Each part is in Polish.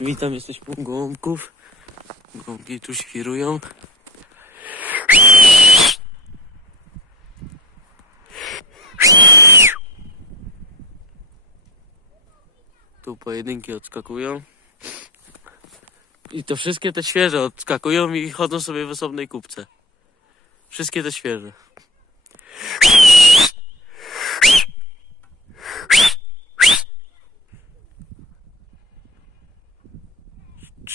Witam, jesteśmy u gołąbków. Gołąbki tu świrują. Tu pojedynki odskakują. I to wszystkie te świeże odskakują i chodzą sobie w osobnej kupce. Wszystkie te świeże.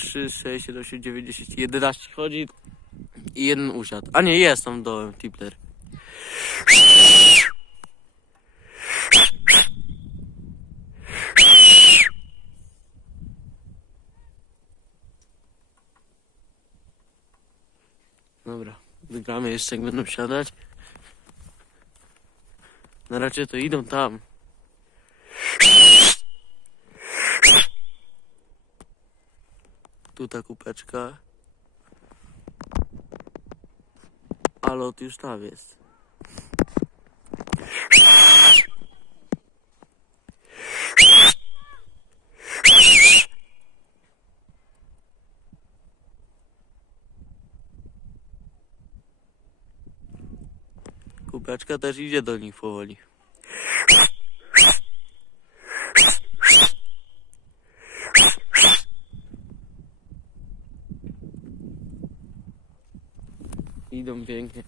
Trzy, sześć, siedem, osiem, dziewięć, dziesięć, jedenaście chodzi i jeden usiadł. A nie, jest tam dołem, tipler. Dobra, wygramy jeszcze jak będą siadać. Na razie to idą tam. Tu ta kupeczka. A lot już tam jest. Kupeczka też idzie do nich powoli. Idą pięknie.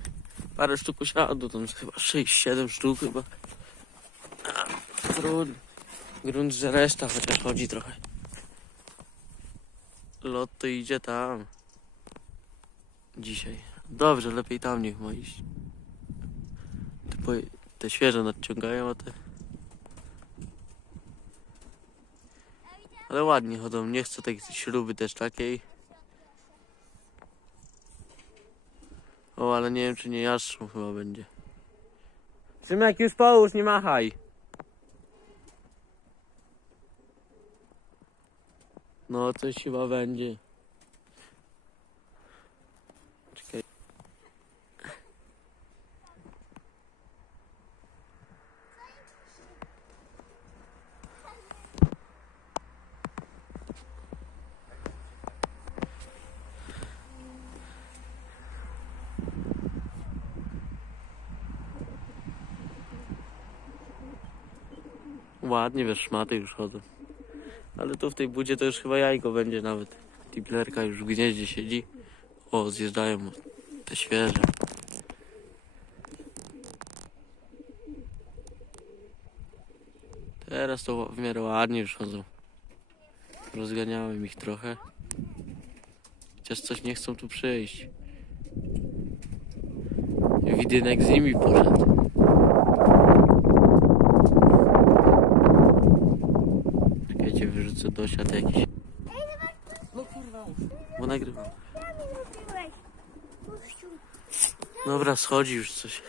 Parę sztuk usiadło, tam chyba 6-7 sztuk chyba. A, Grunt, że reszta chociaż chodzi trochę. Lot to idzie tam. Dzisiaj. Dobrze, lepiej tam niech ma iść. Te, te świeże nadciągają, a te... Ale ładnie chodzą, nie chcę tej śruby też takiej. O, ale nie wiem czy nie jastrząb chyba będzie. Szymek już połóż, nie machaj. No, coś chyba będzie. Ładnie, wiesz, szmaty już chodzą. Ale tu w tej budzie to już chyba jajko będzie nawet. Tiplerka już w gnieździe siedzi. O, zjeżdżają te świeże. Teraz to w miarę ładnie już chodzą. Rozganiałem ich trochę. Chociaż coś nie chcą tu przyjść. Widynek z nimi poszedł. Czekajcie, wyrzucę dosiad jakiś. No kurwa. Bo nagrywam. Dobra, schodzi już coś.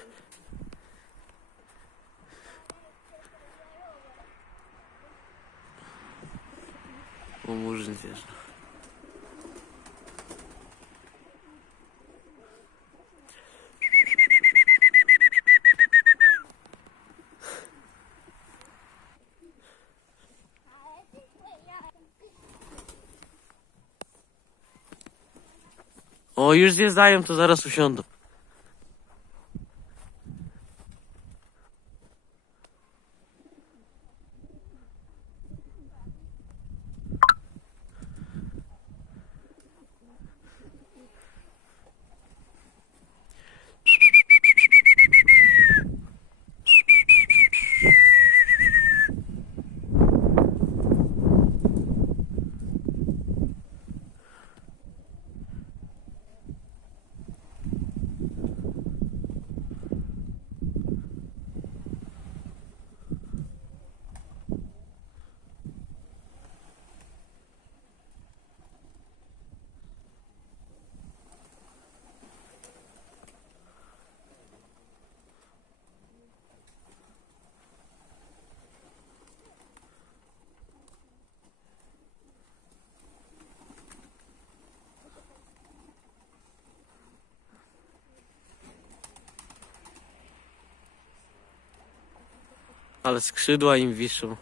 O, murzyn zjeżdża. O, już zjeżdżają, to zaraz usiądą. ale skrzydła im wiszą.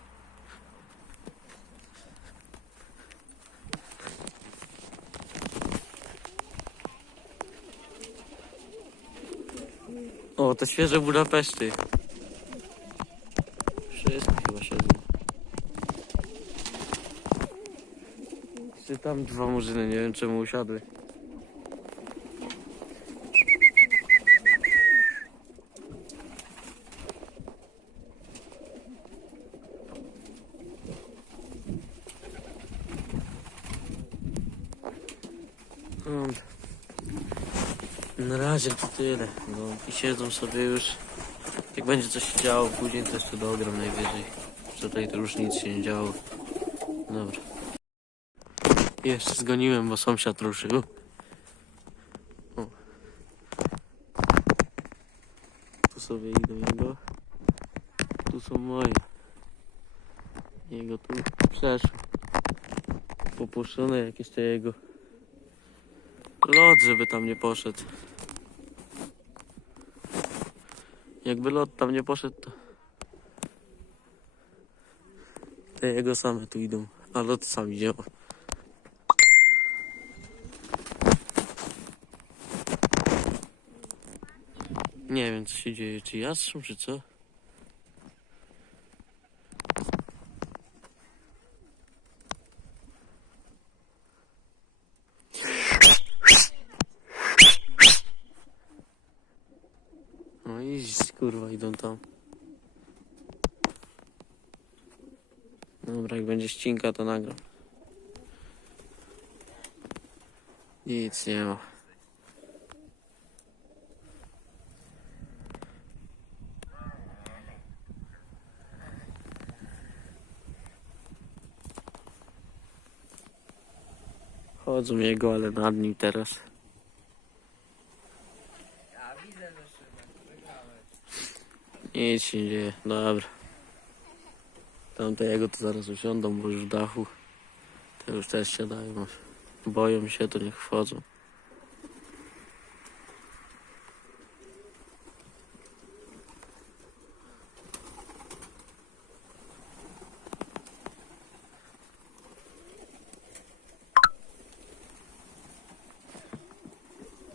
O, to świeże Budapeszty. Wszystko chyba siedzą. Czy tam dwa murzyny, nie wiem czemu usiadły. Na razie to tyle. No i siedzą sobie już. Jak będzie coś się działo później, to jeszcze dogram najwyżej. Tutaj to już nic się nie działo. Dobra. Jeszcze zgoniłem, bo sąsiad ruszył. Tu sobie idą jego. Tu są moje. Jego tu przeszły. Popuszczone jakieś te jego. Lot, żeby tam nie poszedł. Jakby lot tam nie poszedł, to... Te jego same tu idą, a lot sam idzie. Nie wiem co się dzieje, czy jastrząb, czy co? No i kurwa idą tam. Dobra, jak będzie ścinka to nagram. Nic nie ma. Chodzą jego, ale nad nim teraz. Ja widzę, że Szymon, wygrałeś. Nic się nie dzieje, dobra. Tamte jego to zaraz usiądą, bo już w dachu. Te już też siadają. Boją się, to niech wchodzą.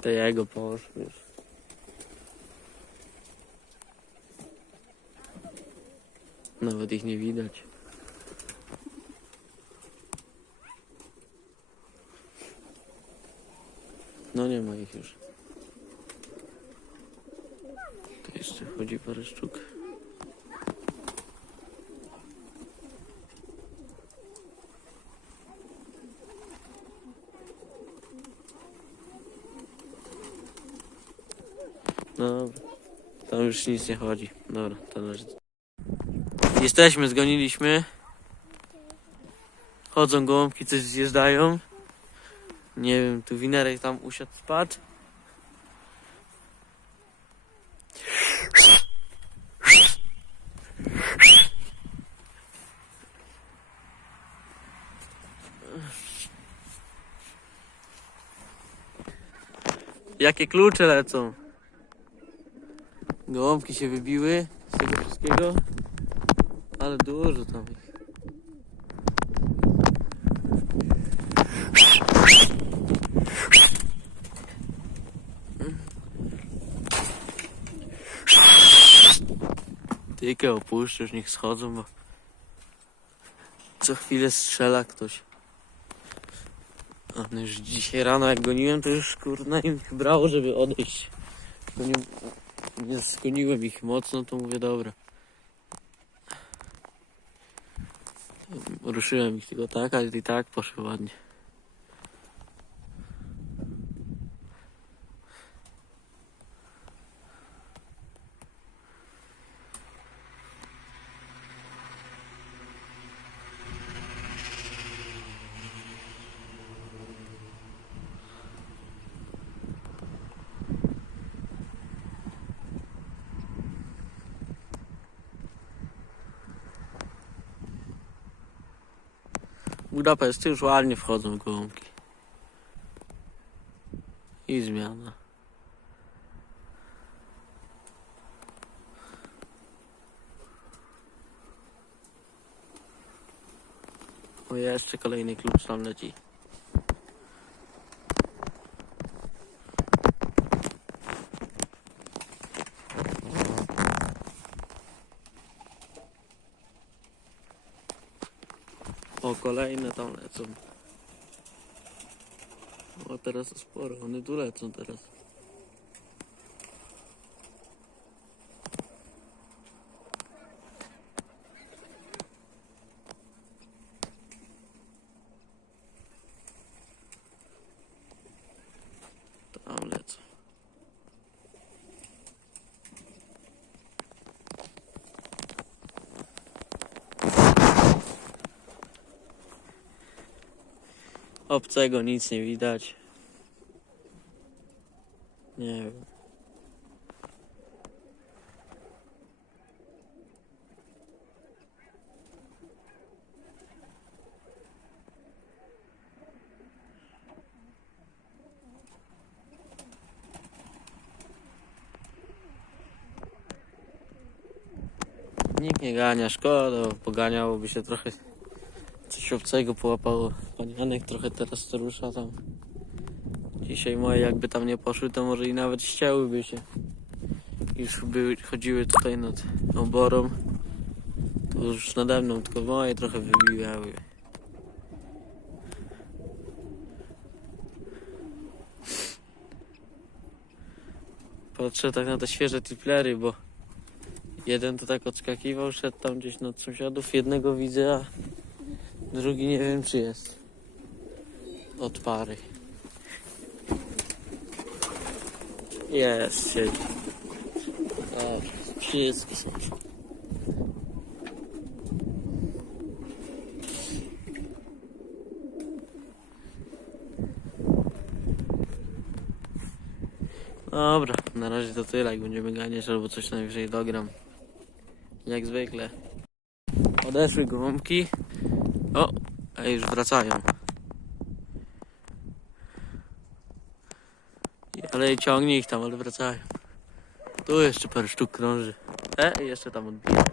Te jego poszły. Nawet ich nie widać. No nie ma ich już. Tu jeszcze chodzi parę sztuk. No. Tam już nic nie chodzi. Dobra, to leży. Jesteśmy, zgoniliśmy. Chodzą gołąbki, coś zjeżdżają. Nie wiem, tu winerek tam usiadł, spadł. Jakie klucze lecą? Gołąbki się wybiły z tego wszystkiego. Ale dużo tam ich. Tykę opuszczę, już niech schodzą, bo co chwilę strzela ktoś. A no już dzisiaj rano jak goniłem, to już kurna im brało, żeby odejść. Nie, nie skoniłem ich mocno, to mówię dobra. Ruszyłem ich tylko tak, ale i tak poszły ładnie. Budapeszty już ładnie wchodzą w gołąbki. I zmiana. O, jeszcze kolejny klucz tam leci. Kolejne tam lecą. O, teraz sporo, one tu lecą teraz. Tam lecą. Obcego nic nie widać. Nie wiem. Nikt nie gania, szkoda, poganiałoby się trochę coś obcego połapało. Pan Janek trochę teraz to rusza tam. Dzisiaj moje jakby tam nie poszły, to może i nawet ścięłyby się. Już chodziły tutaj nad oborą. To już nade mną, tylko moje trochę wybijały. Patrzę tak na te świeże triplery, bo jeden to tak odskakiwał, szedł tam gdzieś nad sąsiadów, jednego widzę, a drugi nie wiem czy jest. Od pary. Jest, siedzi. Dobrze, są. Dobra, na razie to tyle, jak będziemy ganiać albo coś najwyżej dogram. Jak zwykle. Odeszły gołąbki. O, a już wracają. Ale ciągnie ich tam, ale wracają. Tu jeszcze parę sztuk krąży. E, jeszcze tam odbija.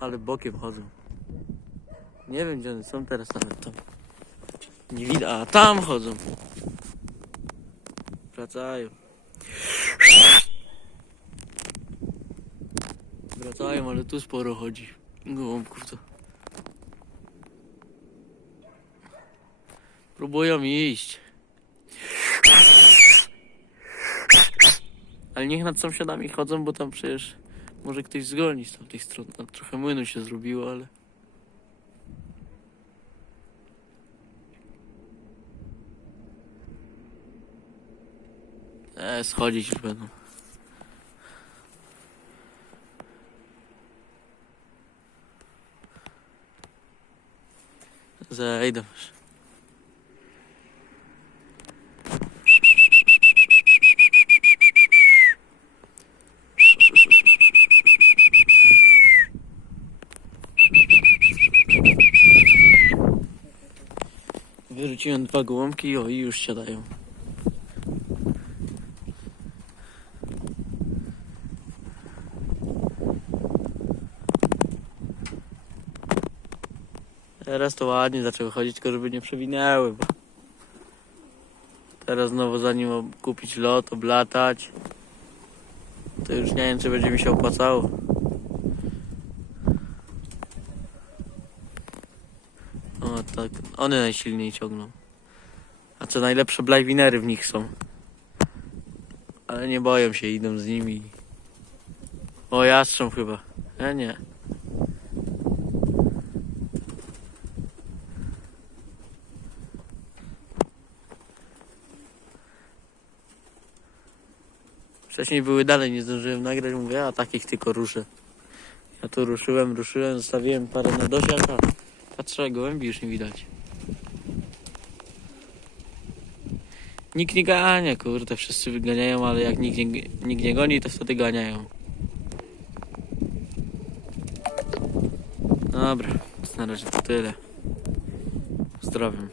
Ale bokiem chodzą. Nie wiem gdzie one są teraz nawet tam. Nie widać, a tam chodzą. Wracają. Wracają, ale tu sporo chodzi. Gołąbków to. Próbują iść. Ale niech nad sąsiadami chodzą, bo tam przecież może ktoś zgoni z tamtej strony. Tam trochę młynu się zrobiło, ale... E, schodzić już będą. Zejdę. Wyrzuciłem dwa gołąbki o, i już siadają. Teraz to ładnie zaczęły chodzić, tylko żeby nie przewinęły, bo teraz znowu zanim kupić lot, oblatać, to już nie wiem, czy będzie mi się opłacało. O, tak, one najsilniej ciągną. A co najlepsze blajwinery w nich są. Ale nie boją się, idą z nimi. O, jastrząb chyba. Ja nie. Wcześniej były dalej, nie zdążyłem nagrać, mówię, a takich tylko ruszę. Ja tu ruszyłem, ruszyłem, zostawiłem parę na dosiach, a patrzę, gołębi już nie widać. Nikt nie gania, kurde, wszyscy wyganiają, ale jak nikt nie, nikt nie goni, to wtedy ganiają. Dobra, na razie to tyle. Pozdrawiam.